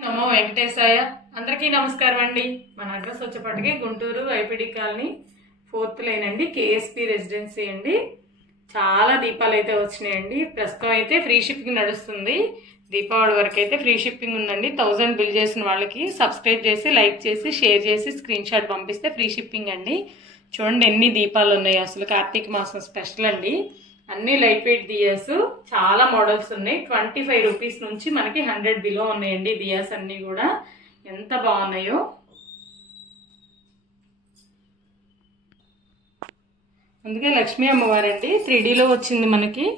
నమో వెంకటేశాయ. అందరికీ నమస్కారం అండి. మన అడ్రస్ వచ్చేపటికి Guntur IPD colony 4th line అండి, కేఎస్పీ రెసిడెన్సీ అండి. చాలా దీపాలు అయితే వచ్చినాయండి. ప్రస్తుతం అయితే ఫ్రీ షిప్పింగ్ నడుస్తుంది. దీపావళి వరకు అయితే ఫ్రీ షిప్పింగ్ ఉందండి. 1000 బిల్ చేసిన వాళ్ళకి సబ్స్క్రైబ్ చేసి, లైక్ చేసి, షేర్ చేసి, స్క్రీన్ షాట్ పంపిస్తే ఫ్రీ షిప్పింగ్ అండి. చూడండి ఎన్ని దీపాలు ఉన్నాయి. అసలు కార్తీక మాసం స్పెషల్ అండి. అన్ని లైట్ వెయిట్ దియాస్, చాలా మోడల్స్ ఉన్నాయి. 25 రూపీస్ నుంచి మనకి 100 బిలో ఉన్నాయండి దియాస్ అన్ని కూడా. ఎంత బాగున్నాయో. అందుకే లక్ష్మీ అమ్మవారండి 3Dలో వచ్చింది మనకి.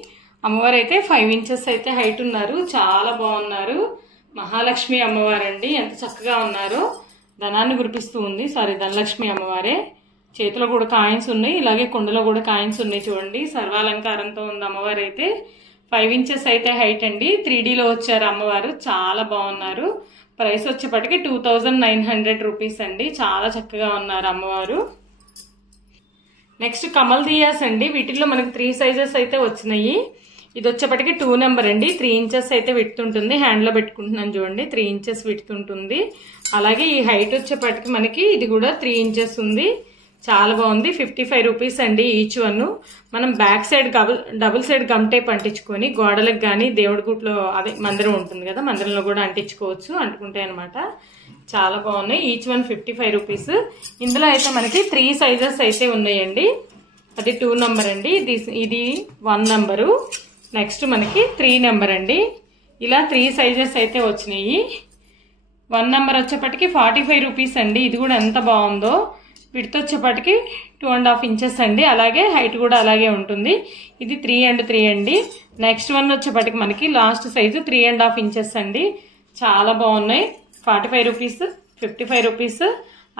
అమ్మవారు అయితే 5 ఇంచెస్ అయితే హైట్ ఉన్నారు. చాలా బాగున్నారు. మహాలక్ష్మి అమ్మవారండి. ఎంత చక్కగా ఉన్నారో. ధనాన్ని కురిపిస్తూ ఉంది. సారీ, ధనలక్ష్మి అమ్మవారే. చేతిలో కూడా కాయిన్స్ ఉన్నాయి, ఇలాగే కుండలో కూడా కాయిన్స్ ఉన్నాయి. చూడండి సర్వాలంకారంతో ఉంది అమ్మవారు. అయితే 5 ఇంచెస్ అయితే హైట్ అండి. 3Dలో వచ్చారు అమ్మవారు. చాలా బాగున్నారు. ప్రైస్ వచ్చేపటికి 2900 రూపీస్ అండి. చాలా చక్కగా ఉన్నారు అమ్మవారు. నెక్స్ట్ కమల్ దియాస్ అండి. వీటిల్లో మనకి 3 సైజెస్ అయితే వచ్చినాయి. ఇది వచ్చేపటికి 2 నెంబర్ అండి. 3 ఇంచెస్ అయితే విడుతుంటుంది. హ్యాండ్ లో పెట్టుకుంటున్నాను చూడండి. 3 ఇంచెస్ విడుతుంటుంది. అలాగే ఈ హైట్ వచ్చేపటికి మనకి ఇది కూడా 3 ఇంచెస్ ఉంది. చాలా బాగుంది. 55 రూపీస్ అండి ఈచ్ వన్. మనం back side double side gum tape అంటించుకొని గోడలకు కానీ దేవుడి గుట్లో, అదే మందిరం ఉంటుంది కదా, మందిరంలో కూడా అంటించుకోవచ్చు. అంటుకుంటాయి అనమాట. చాలా బాగున్నాయి. Each one 55 rupees. ఇందులో అయితే మనకి 3 సైజెస్ అయితే ఉన్నాయండి. అది 2 నెంబర్ అండి. ఇది 1 నెంబరు. నెక్స్ట్ మనకి 3 నెంబర్ అండి. ఇలా 3 సైజెస్ అయితే వచ్చినాయి. 1 నెంబర్ వచ్చేపటికి 45 రూపీస్ అండి. ఇది కూడా ఎంత బాగుందో. విడ్త్ వచ్చేపటికి 2.5 ఇంచెస్ అండి. అలాగే హైట్ కూడా అలాగే ఉంటుంది. ఇది 3 and 3 అండి. నెక్స్ట్ వన్ వచ్చేపటికి మనకి లాస్ట్ సైజు 3.5 ఇంచెస్ అండి. చాలా బాగున్నాయి. 45 రూపీస్, 55 రూపీస్.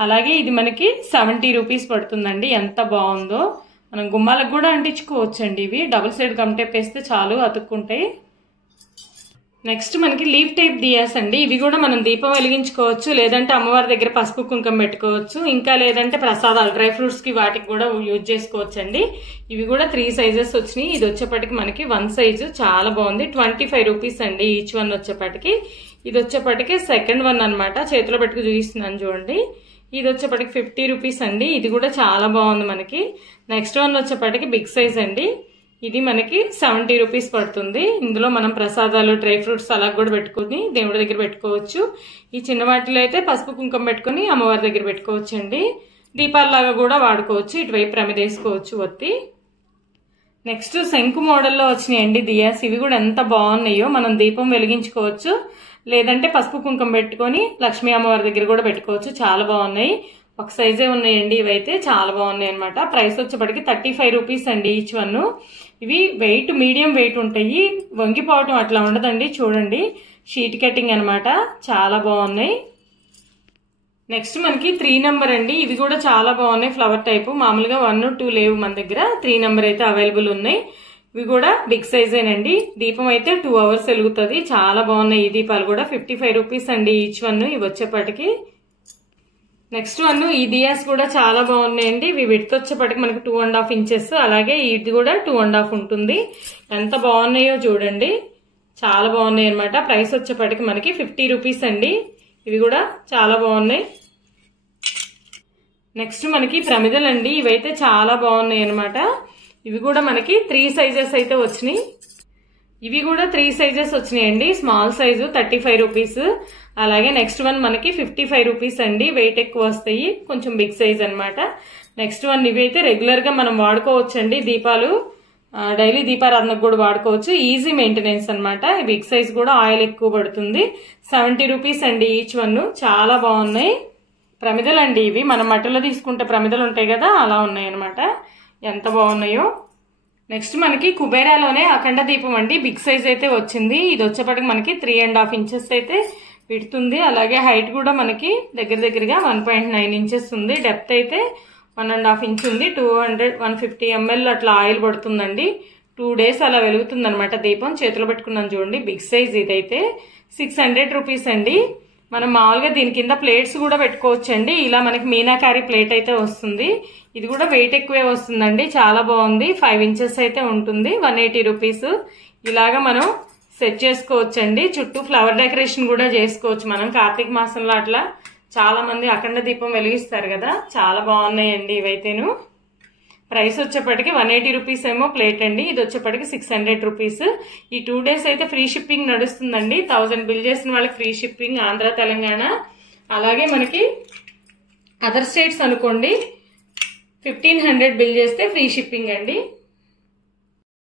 అలాగే ఇది మనకి 70 రూపీస్ పడుతుందండి. ఎంత బాగుందో. మనం గుమ్మాలకు కూడా అంటించుకోవచ్చండి. ఇవి డబుల్ సైడ్ గమ్ టేప్ వేస్తే చాలు, అతుక్కుంటాయి. నెక్స్ట్ మనకి లీఫ్ టైప్ దియాస్ అండి. ఇవి కూడా మనం దీపం వెలిగించుకోవచ్చు, లేదంటే అమ్మవారి దగ్గర పసుపు కుంకుమ పెట్టుకోవచ్చు, ఇంకా లేదంటే ప్రసాదాలు డ్రై ఫ్రూట్స్ కి వాటికి కూడా యూజ్ చేసుకోవచ్చు అండి. ఇవి కూడా 3 సైజెస్ వచ్చినాయి. ఇది వచ్చేపటికి మనకి 1 సైజు. చాలా బాగుంది. 25 రూపీస్ అండి ఈచ్ వన్ వచ్చేపటికి. ఇది వచ్చేపటికి సెకండ్ వన్ అనమాట. చేతిలో పెట్టుకు చూపిస్తున్నాను చూడండి. ఇది వచ్చేపటికి 50 రూపీస్ అండి. ఇది కూడా చాలా బాగుంది మనకి. నెక్స్ట్ వన్ వచ్చేపటికి బిగ్ సైజ్ అండి. ఇది మనకి 70 రూపీస్ పడుతుంది. ఇందులో మనం ప్రసాదాలు డ్రై ఫ్రూట్స్ అలా కూడా పెట్టుకుని దేవుడి దగ్గర పెట్టుకోవచ్చు. ఈ చిన్న వాటిలో అయితే పసుపు కుంకుమ పెట్టుకుని అమ్మవారి దగ్గర పెట్టుకోవచ్చు అండి. దీపాలలాగా కూడా వాడుకోవచ్చు. ఇటువైపు ప్రమిదేసుకోవచ్చు ఒత్తి. నెక్స్ట్ శంకు మోడల్లో వచ్చినాయండి దియాస్. ఇవి కూడా ఎంత బాగున్నాయో. మనం దీపం వెలిగించుకోవచ్చు, లేదంటే పసుపు కుంకుమ పెట్టుకొని లక్ష్మీ అమ్మవారి దగ్గర కూడా పెట్టుకోవచ్చు. చాలా బాగున్నాయి. ఒక సైజే ఉన్నాయండి. ఇవైతే చాలా బాగున్నాయి అనమాట. ప్రైస్ వచ్చేప్పటికి 35 రూపీస్ అండి ఈచ్ వన్. ఇవి వెయిట్ మీడియం వెయిట్ ఉంటాయి. వంగిపోవటం అట్లా ఉండదండి. చూడండి షీట్ కటింగ్ అనమాట. చాలా బాగున్నాయి. నెక్స్ట్ మనకి 3 నెంబర్ అండి. ఇవి కూడా చాలా బాగున్నాయి. Flower type. మామూలుగా 1, 2 లేవు మన దగ్గర. 3 నెంబర్ అయితే అవైలబుల్ ఉన్నాయి. ఇవి కూడా బిగ్ సైజేనండి. దీపం అయితే 2 అవర్స్ వెలుగుతుంది. చాలా బాగున్నాయి. ఈ దీపాలు కూడా 55 రూపీస్ అండి ఈచ్ వన్. ఇవి వచ్చేపటికి. నెక్స్ట్ వన్ ఈ దియాస్ కూడా చాలా బాగున్నాయండి. ఇవి విడ్త్ వచ్చేపటికి మనకి 2.5 ఇంచెస్. అలాగే ఇది కూడా 2.5 ఉంటుంది. ఎంత బాగున్నాయో చూడండి. చాలా బాగున్నాయి అనమాట. ప్రైస్ వచ్చేపటికి మనకి 50 రూపీస్ అండి. ఇవి కూడా చాలా బాగున్నాయి. నెక్స్ట్ మనకి ప్రమిదలండి. ఇవైతే చాలా బాగున్నాయి అనమాట. ఇవి కూడా మనకి 3 సైజెస్ అయితే వచ్చినాయి. ఇవి కూడా 3 సైజెస్ వచ్చినాయండి. Small size 35 rupees. అలాగే నెక్స్ట్ వన్ మనకి 55 రూపీస్ అండి. వెయిట్ ఎక్కువ వస్తాయి. కొంచెం బిగ్ సైజ్ అనమాట. నెక్స్ట్ వన్ ఇవి అయితే రెగ్యులర్ గా మనం వాడుకోవచ్చు అండి. దీపాలు డైలీ దీపారాధనకు కూడా వాడుకోవచ్చు. ఈజీ మెయింటెనెన్స్ అనమాట. బిగ్ సైజ్ కూడా ఆయిల్ ఎక్కువ పడుతుంది. 70 రూపీస్ అండి ఈచ్ వన్. చాలా బాగున్నాయి. ప్రమిదలు అండి ఇవి. మనం మట్టిలో తీసుకుంటే ప్రమిదలు ఉంటాయి కదా, అలా ఉన్నాయి అనమాట. ఎంత బాగున్నాయో. నెక్స్ట్ మనకి కుబేరాలోనే అఖండ దీపం అండి. బిగ్ సైజ్ అయితే వచ్చింది. ఇది వచ్చేపటికి మనకి 3.5 ఇంచెస్ అయితే పెడుతుంది. అలాగే హైట్ కూడా మనకి దగ్గరగా 1.9 ఇంచెస్ ఉంది. డెప్త్ అయితే 1.5 ఇంచ్ ఉంది. 150 ml అట్లా ఆయిల్ పడుతుందండి. 2 డేస్ అలా వెలుగుతుంది అనమాట దీపం. చేతిలో పెట్టుకున్నాను చూడండి. బిగ్ సైజ్ ఇదైతే 600 రూపీస్ అండి. మనం మామూలుగా దీని కింద ప్లేట్స్ కూడా పెట్టుకోవచ్చండి. ఇలా మనకి మీనాకారి ప్లేట్ అయితే వస్తుంది. ఇది కూడా వెయిట్ ఎక్కువే వస్తుందండి. చాలా బాగుంది. 5 ఇంచెస్ అయితే ఉంటుంది. 180 రూపీస్. ఇలాగా మనం సెట్ చేసుకోవచ్చండి. చుట్టూ ఫ్లవర్ డెకరేషన్ కూడా చేసుకోవచ్చు మనం. కార్తీక మాసంలో అట్లా చాలా మంది అఖండ దీపం వెలిగిస్తారు కదా, చాలా బాగున్నాయండి ఇవైతేను. ప్రైస్ వచ్చేప్పటికి 180 రూపీస్ ఏమో ప్లేట్ అండి. ఇది వచ్చేప్పటికి 600 రూపీస్. ఈ 2 days అయితే ఫ్రీ షిప్పింగ్ నడుస్తుందండి. 1000 బిల్ చేసిన వాళ్ళకి ఫ్రీ షిప్పింగ్ ఆంధ్ర తెలంగాణ. అలాగే మనకి అదర్ స్టేట్స్ అనుకోండి 1500 బిల్ చేస్తే ఫ్రీ షిప్పింగ్ అండి.